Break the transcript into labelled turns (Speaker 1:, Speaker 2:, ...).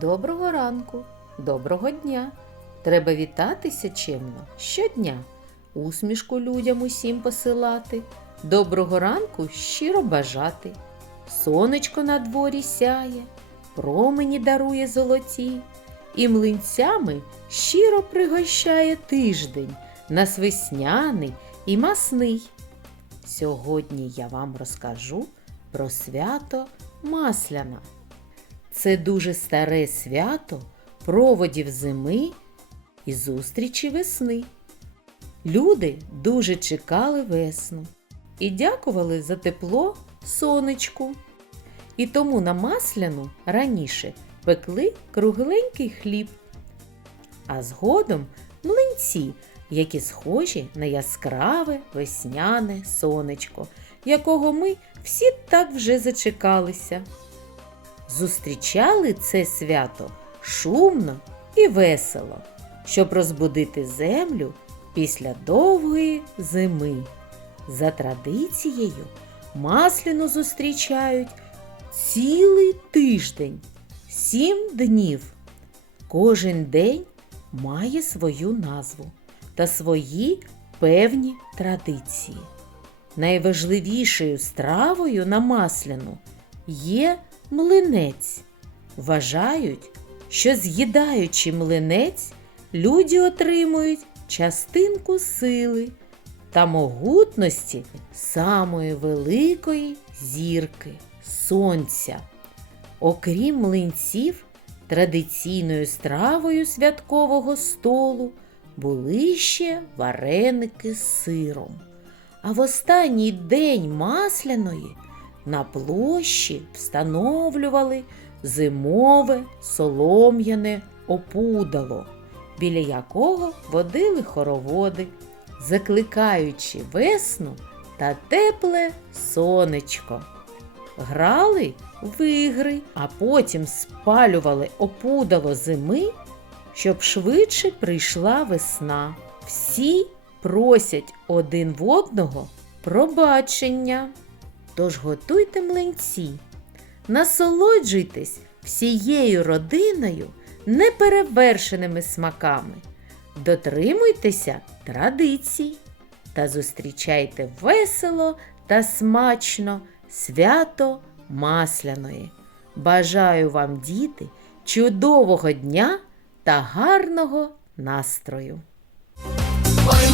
Speaker 1: Доброго ранку, доброго дня. Треба вітатися чемно щодня, усмішку людям усім посилати, доброго ранку щиро бажати. Сонечко на дворі сяє, промені дарує золоті, і млинцями щиро пригощає тиждень, нас весняний і масний. Сьогодні я вам розкажу про свято Масляна. Це дуже старе свято проводів зими і зустрічі весни. Люди дуже чекали весну і дякували за тепло сонечку. І тому на масляну раніше пекли кругленький хліб, а згодом млинці, які схожі на яскраве весняне сонечко, якого ми всі так вже зачекалися. Зустрічали це свято шумно і весело, щоб розбудити землю після довгої зими. За традицією, масляну зустрічають цілий тиждень, сім днів. Кожен день має свою назву та свої певні традиції. Найважливішою стравою на масляну є млинець. Вважають, що з'їдаючи млинець, люди отримують частинку сили та могутності самої великої зірки сонця. Окрім млинців, традиційною стравою святкового столу були ще вареники з сиром. А в останній день масляної на площі встановлювали зимове солом'яне опудало, біля якого водили хороводи, закликаючи весну та тепле сонечко. Грали в ігри, а потім спалювали опудало зими, щоб швидше прийшла весна. Всі просять один в одного пробачення. Тож готуйте млинці, насолоджуйтесь всією родиною неперевершеними смаками, дотримуйтеся традицій та зустрічайте весело та смачно свято Масляної. Бажаю вам, діти, чудового дня та гарного настрою!
Speaker 2: Ой,